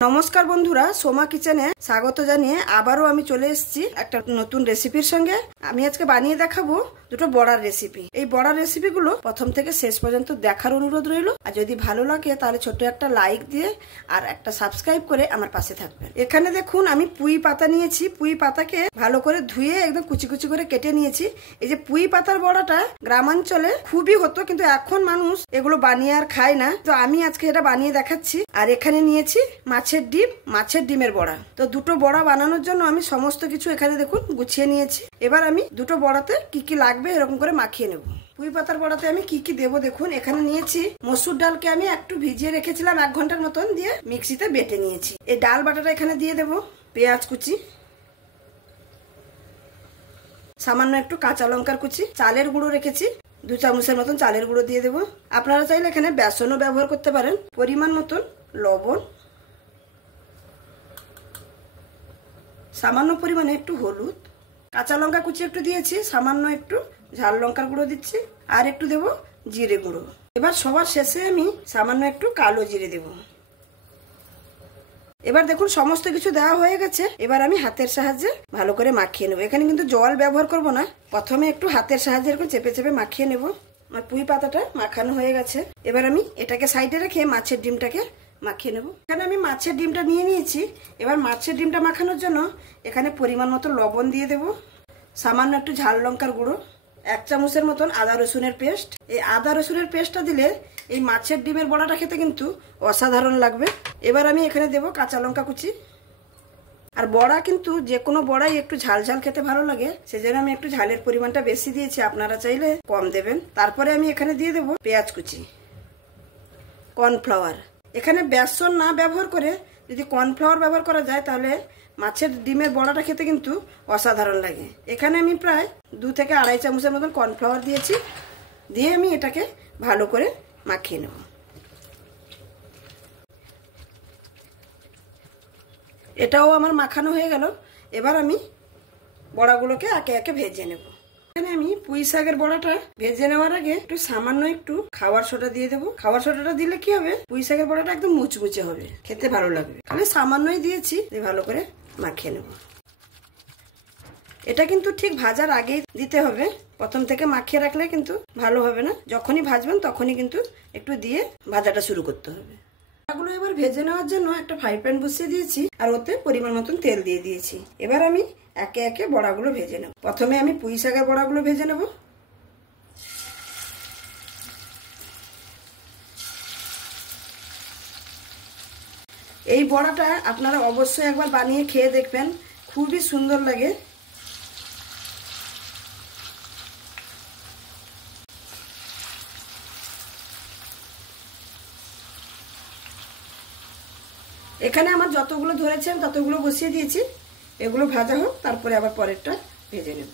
নমস্কার বন্ধুরা, সোমা কিচেনে স্বাগত জানিয়ে আবারও আমি চলে এসেছি একটা নতুন রেসিপির সঙ্গে। আমি আজকে বানিয়ে দেখাবো দুটো বড়ার রেসিপি। এই বড়ার রেসিপিগুলো প্রথম থেকে শেষ পর্যন্ত দেখার অনুরোধ রইল। আর যদি ভালো লাগে তাহলে ছোট্ট একটা লাইক দিয়ে আর একটা সাবস্ক্রাইব করে আমার পাশে থাকবেন। এখানে দেখুন আমি পুঁই পাতা নিয়েছি। পুঁই পাতাকে ভালো করে ধুয়ে একদম কুচি কুচি করে কেটে নিয়েছি। এই যে পুঁই পাতার বড়াটা গ্রামাঞ্চলে খুবই হতো, কিন্তু এখন মানুষ এগুলো বানিয়ে আর খায় না। তো আমি আজকে এটা বানিয়ে দেখাচ্ছি। আর এখানে নিয়েছি মাছের ডিমের বড়া। তো দুটো বড়া বানানোর জন্য আমি সমস্ত কিছু এখানে দেখুন গুছিয়ে নিয়েছি। এবার আমি দুটো বড়াতে কি কি লাগবে এরকম করে মাখিয়ে নেব। পুঁই পাতার বড়াতে আমি কি কি দেবো দেখুন। এখানে নিয়েছি মসুর ডালকে আমি একটু ভিজিয়ে রেখেছিলাম 1 ঘন্টার মতন, দিয়ে মিক্সিতে বেটে নিয়েছি। এই ডাল বাটাটা এখানে দিয়ে দেবো। পেঁয়াজ কুচি, সামান্য একটু কাঁচা লঙ্কার কুচি, চালের গুঁড়ো রেখেছি 2 চামচের মতন চালের গুঁড়ো দিয়ে দেবো। আপনারা চাইলে এখানে বেসনও ব্যবহার করতে পারেন। পরিমাণ মতন লবণ, সামান্য পরিমাণে একটু হলুদ, কাঁচা লঙ্কা কুচি একটু দিয়েছি, সামান্য একটু ঝাল লঙ্কার গুঁড়ো দিচ্ছি, আর একটু দেবো জিরে গুঁড়ো। এবার সবার শেষে আমি সামান্য একটু কালো জিরে দেব। এবার দেখুন সমস্ত কিছু দেওয়া হয়ে গেছে। এবার আমি হাতের সাহায্যে ভালো করে মাখিয়ে নেবো। এখানে কিন্তু জল ব্যবহার করব না, প্রথমে একটু হাতের সাহায্যে এরকম চেপে চেপে মাখিয়ে নেব। আমার পুঁই পাতাটা মাখানো হয়ে গেছে। এবার আমি এটাকে সাইডে রেখে মাছের ডিমটাকে মাখিয়ে নেব। এখানে আমি মাছের ডিমটা নিয়ে নিয়েছি। এবার মাছের ডিমটা মাখানোর জন্য এখানে পরিমাণ মতো লবণ দিয়ে দেব, সামান্য একটু ঝাল লঙ্কার গুঁড়ো, 1 চামচের মতন আদা রসুনের পেস্ট। এই আদা রসুনের পেস্টটা দিলে এই মাছের ডিমের বড়াটা খেতে কিন্তু অসাধারণ লাগবে। এবার আমি এখানে দেব কাঁচা লঙ্কা কুচি। আর বড়া কিন্তু যে কোনো বড়াই একটু ঝাল ঝাল খেতে ভালো লাগে, সেজন্য আমি একটু ঝালের পরিমাণটা বেশি দিয়েছি, আপনারা চাইলে কম দেবেন। তারপরে আমি এখানে দিয়ে দেব পেঁয়াজ কুচি, কর্নফ্লাওয়ার। এখানে বেসন না ব্যবহার করে যদি কর্নফ্লাওয়ার ব্যবহার করা যায় তাহলে মাছের ডিমের বড়াটা খেতে কিন্তু অসাধারণ লাগে। এখানে আমি প্রায় 2 থেকে 2.5 চামচের মতন কর্নফ্লাওয়ার দিয়েছি। দিয়ে আমি এটাকে ভালো করে মাখিয়ে নেব। এটাও আমার মাখানো হয়ে গেল। এবার আমি বড়াগুলোকে একে একে ভেজে নেব। এখানে আমি পুঁই শাকের বড়াটা ভেজে নেওয়ার আগে একটু সামান্য একটু খাবার সোডা দিয়ে দেবো। খাবার সোডাটা দিলে কি হবে, পুঁই শাকের বড়াটা একদম মুচমুচে হবে, খেতে ভালো লাগবে। খালি সামান্যই দিয়েছি, ভালো করে মাখিয়ে নেব। এটা কিন্তু ঠিক ভাজার আগেই দিতে হবে, প্রথম থেকে মাখিয়ে রাখলে কিন্তু ভালো হবে না। যখনই ভাজবেন তখনই কিন্তু একটু দিয়ে ভাজাটা শুরু করতে হবে। বড়াগুলো এবার ভেজে নেওয়ার জন্য একটা ফ্রাই প্যান বসিয়ে দিয়েছি, আর ওতে পরিমাণ মতন তেল দিয়ে দিয়েছি। এবার আমি একে একে বড়াগুলো ভেজে নেব। প্রথমে আমি পুঁই শাকের বড়াগুলো ভেজে নেব। এই বড়াটা আপনারা অবশ্যই একবার বানিয়ে খেয়ে দেখবেন, খুবই সুন্দর লাগে। এখানে আমার যতগুলো ধরেছে আমি ততগুলো বসিয়ে দিয়েছি। এগুলো ভাজা হোক, তারপরে আবার পরেরটা ভেজে নেব।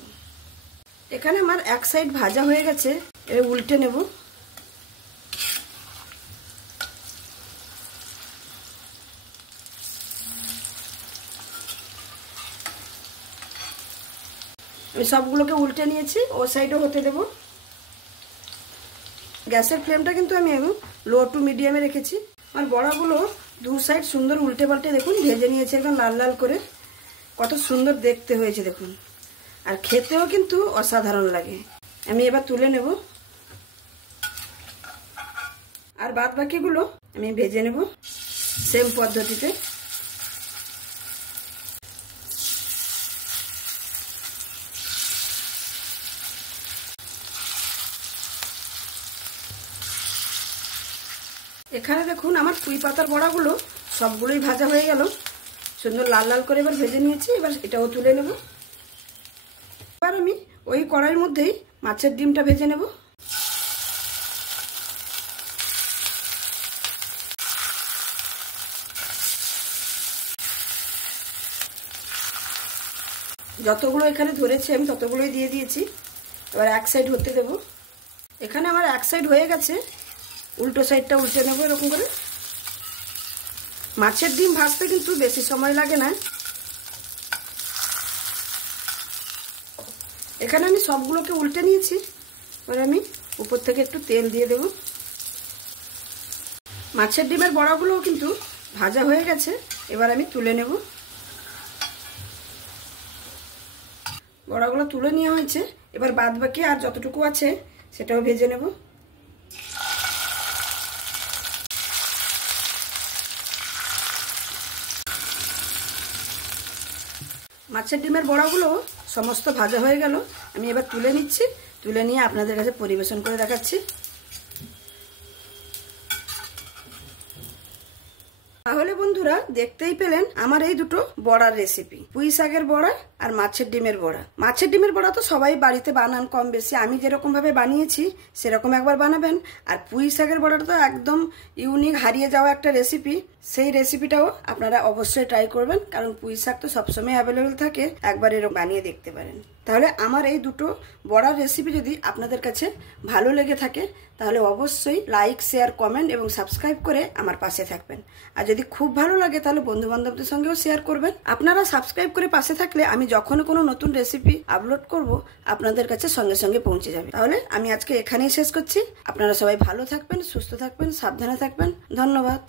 এখানে আমার এক সাইড ভাজা হয়ে গেছে, এর উল্টে নেব। আমি সবগুলোকে উল্টে নিয়েছি, ও সাইডও হতে দেব। গ্যাসের ফ্লেমটা কিন্তু আমি এখন লো টু মিডিয়ামে রেখেছি। আমার বড়াগুলো 2 সাইড সুন্দর উল্টে পাল্টে দেখুন ভেজে নিয়েছে, একদম লাল লাল করে। কত সুন্দর দেখতে হয়েছে দেখুন, আর খেতেও কিন্তু অসাধারণ লাগে। আমি এবার তুলে নেব, আর বাদ বাকিগুলো আমি ভেজে নেব সেম পদ্ধতিতে। এখানে দেখুন আমার পুঁই পাতার বড়াগুলো সবগুলোই ভাজা হয়ে গেল, সুন্দর লাল লাল করে এবার ভেজে নিয়েছি। এবার এটাও তুলে নেব। এবার আমি ওই কড়াইয়ের মধ্যেই মাছের ডিমটা ভেজে নেব। যতগুলো এখানে ধরেছি আমি ততগুলোই দিয়ে দিয়েছি। এবার এক সাইড হতে দেব। এখানে আমার এক সাইড হয়ে গেছে, উল্টো সাইডটা উল্টে নেব এরকম করে। মাছের ডিম ভাজতে কিন্তু বেশি সময় লাগে না। এখানে আমি সবগুলোকে উল্টে নিয়েছি। এবার আমি উপর থেকে একটু তেল দিয়ে দেব। মাছের ডিমের বড়াগুলোও কিন্তু ভাজা হয়ে গেছে। এবার আমি তুলে নেব। বড়াগুলো তুলে নেওয়া হয়েছে, এবার বাদ বাকি আর যতটুকু আছে সেটাও ভেজে নেব। মাছের ডিমের বড়াগুলো সমস্ত ভাজা হয়ে গেল, আমি এবার তুলে নিচ্ছি। তুলে নিয়ে আপনাদের কাছে পরিবেশন করে দেখাচ্ছি। তাহলে বন্ধুরা দেখতেই পেলেন আমার এই দুটো বড়ার রেসিপি, পুঁই শাকের বড়া আর মাছের ডিমের বড়া। মাছের ডিমের বড়া তো সবাই বাড়িতে বানান কম বেশি, আমি যেরকম ভাবে বানিয়েছি সেরকম একবার বানাবেন। আর পুঁই শাকের বড়াটা তো একদম ইউনিক, হারিয়ে যাওয়া একটা রেসিপি, সেই রেসিপিটাও আপনারা অবশ্যই ট্রাই করবেন, কারণ পুঁই শাক তো সবসময় অ্যাভেলেবেল থাকে, একবার এরকম বানিয়ে দেখতে পারেন। তাহলে আমার এই দুটো বড়ার রেসিপি যদি আপনাদের কাছে ভালো লেগে থাকে তাহলে অবশ্যই লাইক, শেয়ার, কমেন্ট এবং সাবস্ক্রাইব করে আমার পাশে থাকবেন। আর যদি খুব ভালো লাগে তাহলে বন্ধু বান্ধবদের সঙ্গেও শেয়ার করবেন। আপনারা সাবস্ক্রাইব করে পাশে থাকলে আমি যখন কোনো নতুন রেসিপি আপলোড করব আপনাদের কাছে সঙ্গে সঙ্গে পৌঁছে যাবে। তাহলে আমি আজকে এখানেই শেষ করছি। আপনারা সবাই ভালো থাকবেন, সুস্থ থাকবেন, সাবধানে থাকবেন। ধন্যবাদ।